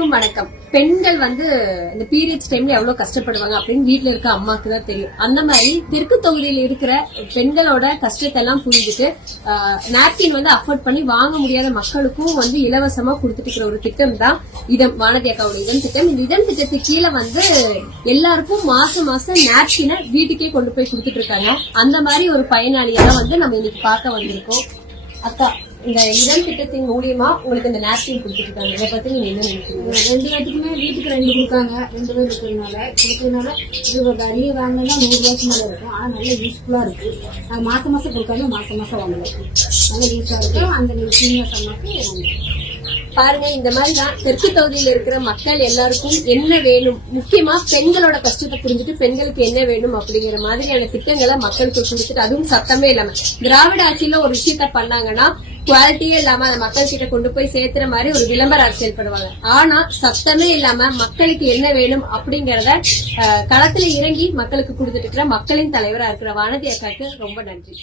அனைவருக்கும் வணக்கம். பெண்கள் இந்த பீரியட்ஸ் டைம்ல எவ்வளவு கஷ்டப்படுவாங்க அப்படின்னு வீட்டுல இருக்க அம்மாக்கு தான் தெரியும். அந்த மாதிரி தெற்கு தொகுதியில் இருக்கிற பெண்களோட கஷ்டத்தை எல்லாம் புரிஞ்சுட்டு நாப்கின் அஃபோர்ட் பண்ணி வாங்க முடியாத மக்களுக்கும் இலவசமா கொடுத்துட்டு இருக்கிற ஒரு திட்டம் தான் இதம், வானதி அக்காவோட இதம் திட்டம். இந்த இதம் திட்டத்துக்கு கீழே எல்லாருக்கும் மாசம் மாசம் நாப்கினை வீட்டுக்கே கொண்டு போய் கொடுத்துட்டு இருக்காங்க. அந்த மாதிரி ஒரு பயனாளியெல்லாம் நம்ம இன்னைக்கு பார்க்க வந்திருக்கோம். அக்கா, இந்த இதன் திட்டத்தின் மூலியமா உங்களுக்கு இந்த நாப்கின் கொடுத்துருக்காங்க, இதை பத்தி நீங்க என்ன நினைக்கிறீங்க? 2 பேத்துக்குமே வீட்டுக்கு 2 கொடுக்காங்க. 2 பேர் கொடுக்கறதுனால இது அரிய வாங்கினா 100 ரூபாய்க்கு மேல இருக்கும். ஆனா நல்ல யூஸ்ஃபுல்லா இருக்கு. அது மாசம் மாசம் கொடுக்காம மாசம் மாசம் வாங்கலாம். நல்ல யூஸா இருக்கும். அந்த சீனியர் அம்மாக்கு பாருங்க, இந்த மாதிரி தான் தெற்கு தொகுதியில் இருக்கிற மக்கள் எல்லாருக்கும் என்ன வேணும், முக்கியமா பெண்களோட கஷ்டத்தை புரிஞ்சுட்டு பெண்களுக்கு என்ன வேணும் அப்படிங்கிற மாதிரியான திட்டங்களை மக்களுக்கு கொடுத்துட்டு, அதுவும் சத்தமே இல்லாம திராவிட ஆட்சியில ஒரு விஷயத்த பண்ணாங்கன்னா குவாலிட்டியே இல்லாம அந்த மக்கள் கிட்ட கொண்டு போய் சேர்த்துற மாதிரி ஒரு விளம்பர அரசியல் பண்ணுவாங்க. ஆனா சத்தமே இல்லாம மக்களுக்கு என்ன வேணும் அப்படிங்கறத களத்துல இறங்கி மக்களுக்கு கொடுத்துட்டு இருக்கிற மக்களின் தலைவரா இருக்கிற வானதி அக்காக்கு ரொம்ப நன்றி.